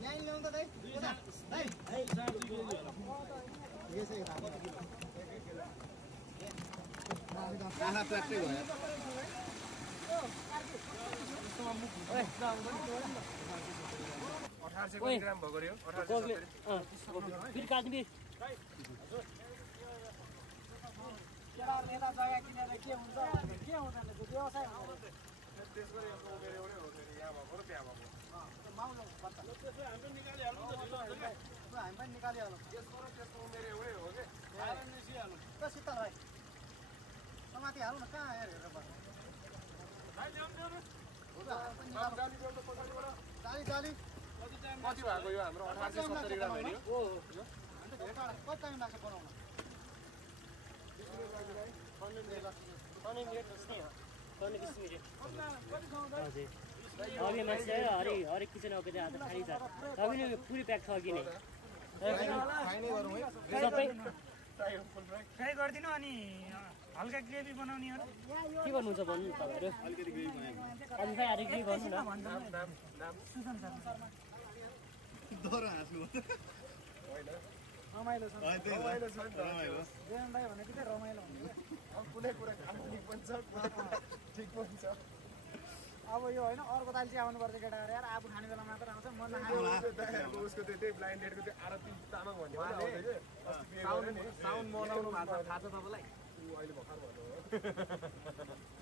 यहीँ ल्याउँ त दाइ दाइ आहा प्लास्टिक भयो 1800 ग्राम भएको रे 1870 फेरि काट्ने केटाहरु नेता जग्गा किनेर के हुन्छ के हुँदैन त्यो व्यवसाय हुन्छ त्यसको यो मेरो एउटै हो फेरि यहाँ भएको र त्यहाँ भएको माउलो बच्चा त्यसो हामी निकालिहाल्नु त ढिलो हुन्छ के हामी पनि निकालिहालौँ त्यसको र त्यसको मेरो एउटै हो के आएर निस्किहाल्नु त शीतल भाइ समाति हाल्नु न कहाँ हेरेर बस्नु भाइ ल्याउनु जाली जाली कति भएको यो हाम्रो 1870 ग्राम हेर्यो हो अन्त धेरै टाढा कति टाइम लाग्छ बनाउन अघि मान्छे हरेक किचन अघि आज खाली छ तपाईँ पुरै प्याक छ अघि नै सबै फ्राई गरिदिनु अनि हल्का ग्रेभी बनाउने हो के गर्नुहुन्छ भन्नु तपाईँहरू अलिकति ग्रेभी बनाएको अनि फेरि अलिक ग्रेभी गर्नु न सुजन शर्मा दोहोरो हाँस्नु रमाइलो छ रमाइलो छ नि त जेएन भाइ भनेको चाहिँ रमाइलो हुन्छ अब कुनै कुरा खानु पनि छ ठिक पनि छ अब यो होइन अर्को दाल चाहिँ आउनुपर्छ केटाहरू यार आफू खाने बेला मात्र आउँछ म नखाएको उसको त्यही ब्लाइन्डेडको त्यो आरती तामाङ भन्ने साउन्ड मनाउनु भएको थाहा छ तपाईँलाई अहिले भर्खर भन्नु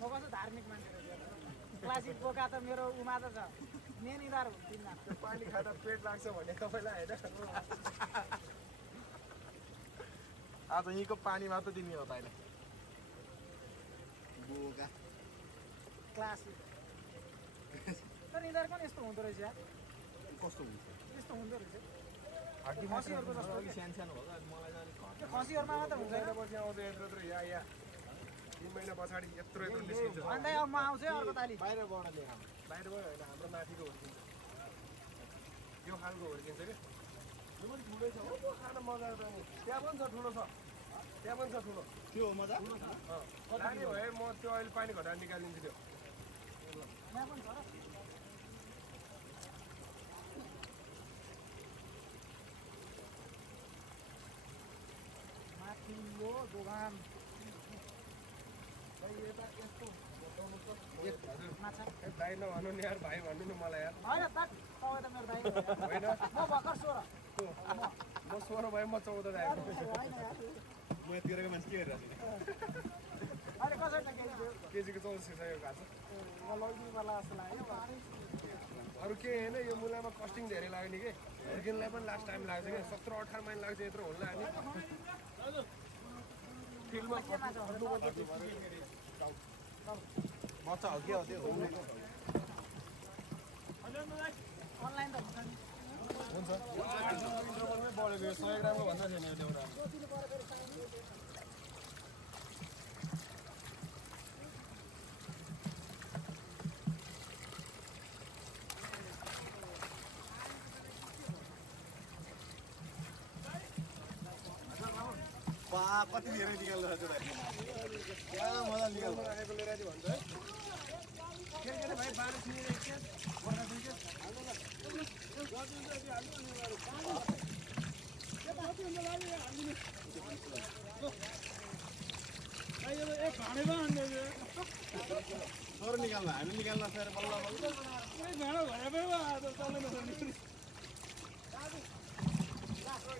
म कस्तो धार्मिक मान्छे क्लासिक बोका त मेरो उमा त छ मेनिदार हुन् तिनजना त्यो पानी खाँदा पेट लाग्छ भन्ने तपाईँलाई होइन आज यहीँको पानी मात्र दिने हो त अहिले बोका क्लासिक तर यिनीहरू पनि यस्तो हुँदो रहेछ यार कस्तो हुन्छ यस्तो हुँदो रहेछ खसीहरूको जस्तो अलिक सानो होला मलाई त्यो खसीहरूमा मात्र हुन्छ पछि आउँछ यत्रो या 3 महिना पछाडि यत्रो निस्किन्छ अन्त अब म आउँछु है अर्को ताली बाहिरबाट लिएर बाहिरबाट होइन हाम्रो माथिको हुर्किन्छ यो खालको हुर्किन्छ कि यो पनि ठुलै छ हो खान मजा आउँछ नि त्यहाँ पनि छ ठुलो छ त्यहाँ पनि छ ठुलो त्यो हो मजा लाने भए म त्यो अहिले पानी घटाएर निकालिदिन्छु त्यो यहाँ पनि छ र माथिल्लो दोकान माछा भाइ नभन्नु नि यार भाइ भन्नु नि मलाई यार होइन तपाईँ त मेरो दाइ होइन म भर्खर 16 म 16 भए म 14 आएको होइन यार म यतिखेरको मान्छे के गरिरहेको छु अहिले कसरी त केजीको 24 सय भएको छ म लग्नु पर्ला जस्तो लाग्यो अरू के होइन यो मुलामा कस्टिङ धेरै लाग्यो नि कि हुर्किनलाई पनि लास्ट टाइम लाग्छ कि 17-18 महिना लाग्छ यत्रो होला अनि फिल्डमा मचा हो के हो त्यो अनलाइन त हुन्छ नि हुन्छ बढेको 100 ग्रामको भन्दा छैन यो एउटा कति धेरै निकाल्नु छ त्यो क्या मजा निकाल्नु आएको लिएर आदि भन्छ है के भाइ 12 छिने रहेछ बर्खा दिन्छ सर निकाल्नु हामी निकाल्न फेरि बल्ल बल्ल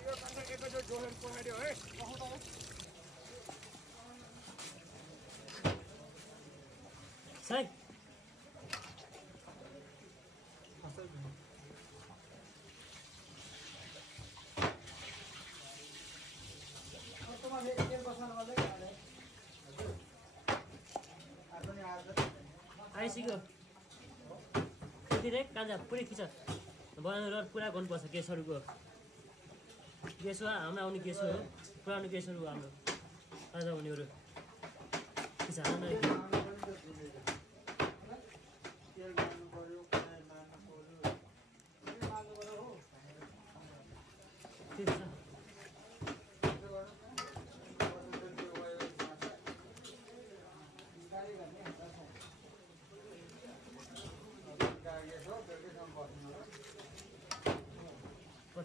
यो कन्ट्रा एकैचोटि जोडेर पकाइदियो है साइड आइसक्यो त्यति काँजा पुरै खिच बनाउनु र पुरा गर्नुपर्छ केसहरूको केसो हाम्रो आउने केसो हो पुरानो केसहरू हो हाम्रो आज हुनेहरू खिचाल्न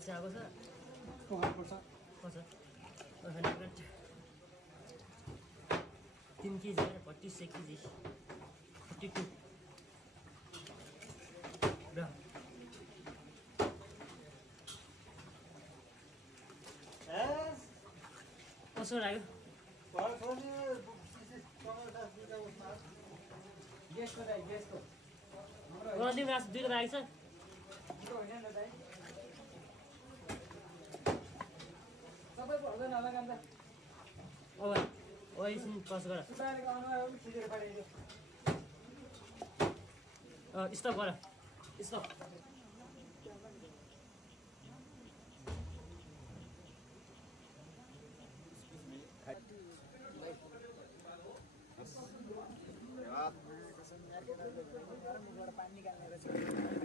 पछि आएको छ पर्छ कस 3 केजी 32 केजी 42 र कसो लाग्यो गेस्टको दाइ गेस्टको गन्ती मासु दुईटा राखेको छ त्यो होइन नि दाइ सबैको हुँदैन होला अन्त अब एकछिन कस गर सुतालेको अनुहार पनि खिचेर पठाइदियो स्टप गर स्टप मुखबाट पानी निकाल्ने रहेछ